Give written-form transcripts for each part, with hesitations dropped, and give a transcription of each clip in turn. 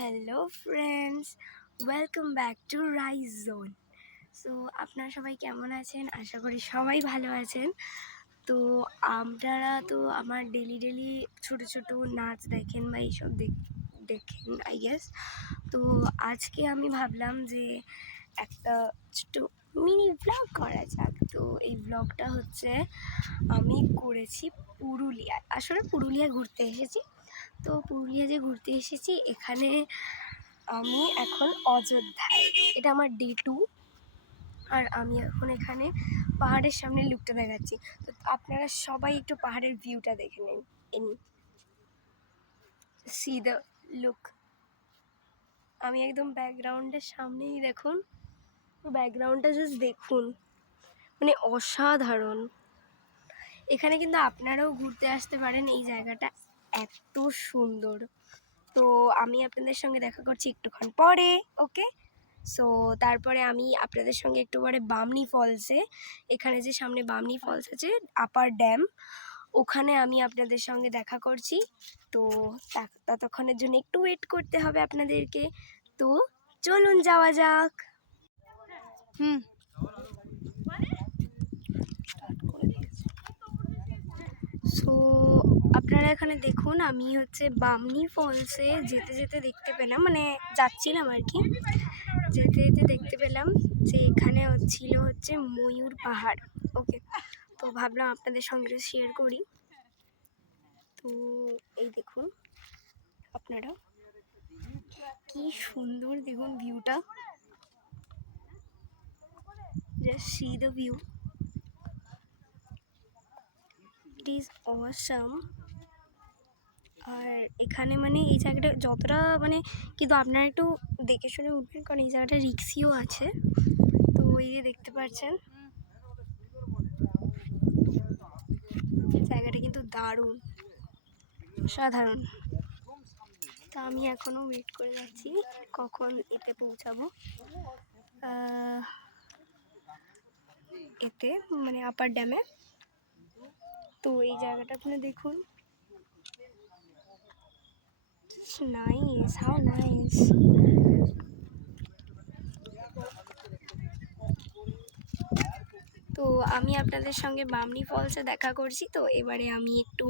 Hello friends, welcome back to rise zone. So আপনারা সবাই কেমন আছেন? আশা করি সবাই ভালো আছেন। তো আপনারা তো আমার ডেলি ছোট ছোট নাচ দেখেন বা এইসব দেখেন আই গেস। তো আজকে আমি ভাবলাম যে একটা ছোট মিনি ব্লগ করা যাক। তো এই ব্লগটা হচ্ছে আমি করেছি পুরুলিয়ায়। আসলে পুরুলিয়া ঘুরতে এসেছি। তো পুরুলিয়া যে ঘুরতে এসেছি, এখানে আমি এখন অযোধ্যায়। এটা আমার ডে 2। আর আমি এখন এখানে পাহাড়ের সামনে লুকটা দেখাচ্ছি। তো আপনারা সবাই একটু পাহাড়ের ভিউটা দেখে নিন। C the look. আমি একদম ব্যাকগ্রাউন্ডের সামনেই, দেখুন ব্যাকগ্রাউন্ডটা জাস্ট দেখুন, মানে অসাধারণ। এখানে কিন্তু আপনারাও ঘুরতে আসতে পারেন, এই জায়গাটা এত সুন্দর। তো আমি আপনাদের সঙ্গে দেখা করছি একটুক্ষণ পরে, ওকে? সো তারপরে আমি আপনাদের সঙ্গে একটু পরে বামনি ফলসে, এখানে যে সামনে বামনি ফলস আছে, আপার ড্যাম, ওখানে আমি আপনাদের সঙ্গে দেখা করছি। তো ততক্ষণের জন্য একটু ওয়েট করতে হবে আপনাদেরকে। তো চলুন যাওয়া যাক। সো আপনারা এখানে দেখুন, আমি হচ্ছে বামনি ফলসে যেতে যেতে দেখতে পেলাম, মানে যাচ্ছিলাম আর কি, যেতে যেতে দেখতে পেলাম যে এখানে ছিল হচ্ছে ময়ূর পাহাড়। ওকে, তো ভাবলাম আপনাদের সঙ্গে শেয়ার করি। তো এই দেখুন আপনারা, কি সুন্দর দেখুন ভিউটা, just see the view, it is awesome. আর এখানে মানে এই জায়গাটা যতটা মানে, কিন্তু আপনারা একটু দেখে শুনে উঠবেন, কারণ এই জায়গাটা রিক্সিও আছে। তো এই যে দেখতে পাচ্ছেন, জায়গাটা কিন্তু দারুণ, অসাধারণ। তো আমি এখনও ওয়েট করে যাচ্ছি কখন এতে পৌঁছাবো, এতে মানে আপার ড্যামে। তো এই জায়গাটা আপনি দেখুন, নাইস, হাউ নাইস। তো আমি আপনাদের সঙ্গে বামনি ফলসে দেখা করছি। তো এবারে আমি একটু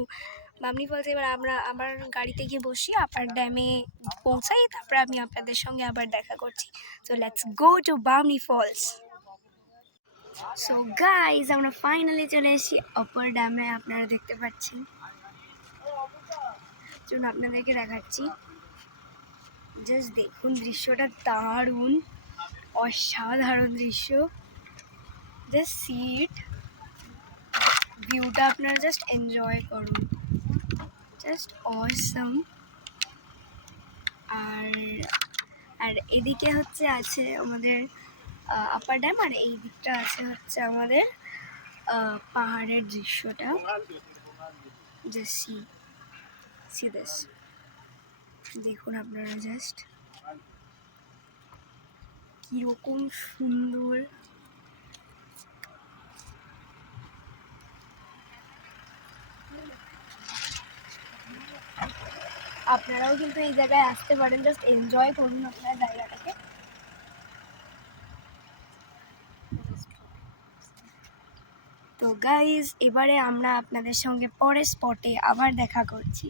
বামনি ফলসে, এবার আমরা আবার গাড়িতে গিয়ে বসি, আপার ড্যামে পৌঁছাই, তারপরে আমি আপনাদের সঙ্গে আবার দেখা করছি। So let's go to Bamni Falls. So guys, আমরা ফাইনালি চলে এসেছি আপার ড্যামে। আপনারা দেখতে পাচ্ছেন, চলুন আপনাদেরকে দেখাচ্ছি। জাস্ট দেখুন দৃশ্যটা, দারুণ অসাধারণ দৃশ্য। জাস্ট সি ইট, ভিউটা আপনারা জাস্ট এনজয় করুন, জাস্ট অসাম। আর এদিকে হচ্ছে আছে আমাদের আপার ড্যাম, আর এই দিকটা আছে হচ্ছে আমাদের পাহাড়ের দৃশ্যটা। জাস্ট সি দিস, দেখুন আপনারা জাস্ট কীরকম সুন্দর। আপনারাও কিন্তু এই জায়গায় আসতে পারেন, জাস্ট এনজয় করুন আপনারা জায়গাটাকে। তো গাইজ, এবারে আমরা আপনাদের সঙ্গে পরের স্পটে আবার দেখা করছি।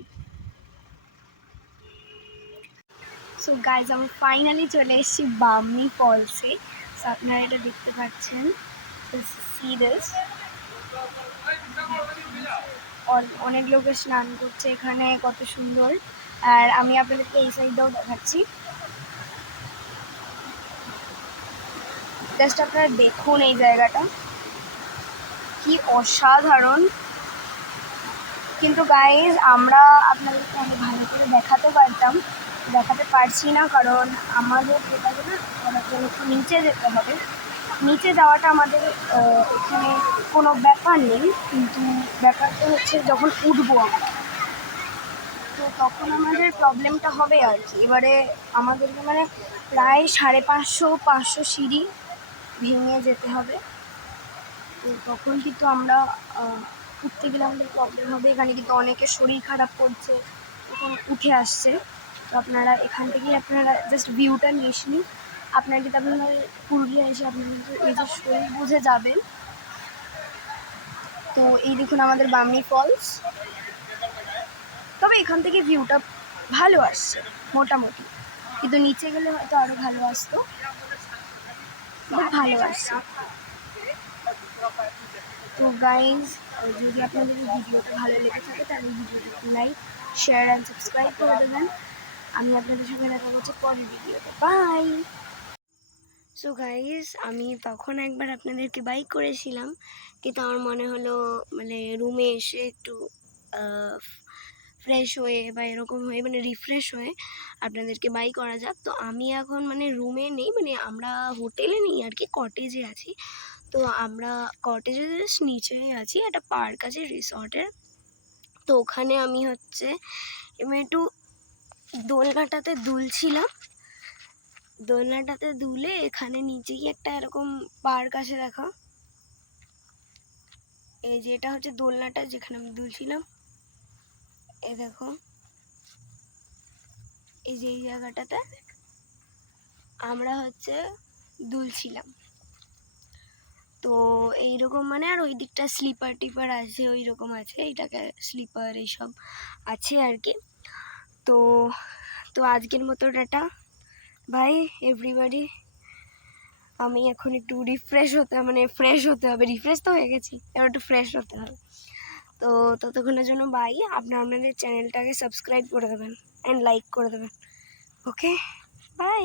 সো গাইজ, আমরা ফাইনালি চলে এসেছি বামনি ফলসে। সো আপনারা এটা দেখতে পাচ্ছেন, সি দিস, অনেক লোকে স্নান করছে এখানে, কত সুন্দর। আর আমি আপনাদেরকে এই সাইডটাও দেখাচ্ছি, জাস্ট আপনারা দেখুন এই জায়গাটা কি অসাধারণ। কিন্তু গাইজ, আমরা আপনাদেরকে অনেক ভালো করে দেখাতে পারছি না, কারণ আমাদের যেটাকে না করার জন্য একটু নিচে যেতে হবে। নিচে যাওয়াটা আমাদের এখানে কোনো ব্যাপার নেই, কিন্তু ব্যাপারটা হচ্ছে যখন উঠবো আমরা, তো তখন আমাদের প্রবলেমটা হবে আর কি। এবারে আমাদেরকে মানে প্রায় 550 সিঁড়ি ভেঙে যেতে হবে। তো তখন কিন্তু আমরা উঠতে গেলে আমাদের প্রবলেম হবে। এখানে কিন্তু অনেকের শরীর খারাপ করছে, তখন উঠে আসছে। তো আপনারা এখান থেকেই আপনারা জাস্ট ভিউটা নিয়ে আপনারা কিন্তু আপনার পুরুলিয়া এসে আপনারা কিন্তু নিজের শরীর বুঝে যাবেন। তো এই দেখুন আমাদের বামনি ফলস, তবে এখান থেকে ভিউটা ভালো আসছে মোটামুটি, কিন্তু নিচে গেলে হয়তো আরও ভালো আসতো, বাট ভালো আসছে। তো গাইজ, যদি আপনাদের এই ভিডিওটা ভালো লেগে থাকে তাহলে ভিডিওটা একটু লাইক, শেয়ার অ্যান্ড সাবস্ক্রাইব করে দেবেন। আমি আপনাদের সঙ্গে দেখা করছি পরের ভিডিওতে। বাই। সো গাইজ, আমি তখন একবার আপনাদেরকে বাইক করেছিলাম, কিন্তু আমার মনে হলো মানে রুমে এসে একটু ফ্রেশ হয়ে বা এরকম হয়ে মানে রিফ্রেশ হয়ে আপনাদেরকে বাই করা যাক। তো আমি এখন মানে রুমে নেই, মানে আমরা হোটেলে নেই আর কি, কটেজে আছি। তো আমরা কটেজের জাস্ট নিচেই আছি, একটা পার্ক আছে রিসর্টের। তো ওখানে আমি হচ্ছে এমনি একটু দোলনাটাতে দুলছিলাম, দোলনাটাতে দুলে এখানে নিচেই একটা এরকম পার্ক আছে, দেখো এই যে এটা হচ্ছে দোলনাটা যেখানে আমি দুলছিলাম, এই দেখো এই যে এই জায়গাটাতে আমরা হচ্ছে দুলছিলাম। তো এইরকম মানে, আর ওই দিকটা স্লিপার টিপার আছে, ওই রকম আছে, এইটাকে স্লিপার এইসব আছে আর কি। তো তো আজকের মতো টাটা, বাই এভরিবডি। আমি এখন একটু রিফ্রেশ হতে মানে ফ্রেশ হতে হবে, রিফ্রেশ তো হয়ে গেছি, এবার একটু ফ্রেশ হতে হবে। তো ততক্ষণের জন্য বাই। আপনাদের চ্যানেলটাকে সাবস্ক্রাইব করে দেবেন অ্যান্ড লাইক করে দেবেন। ওকে, বাই।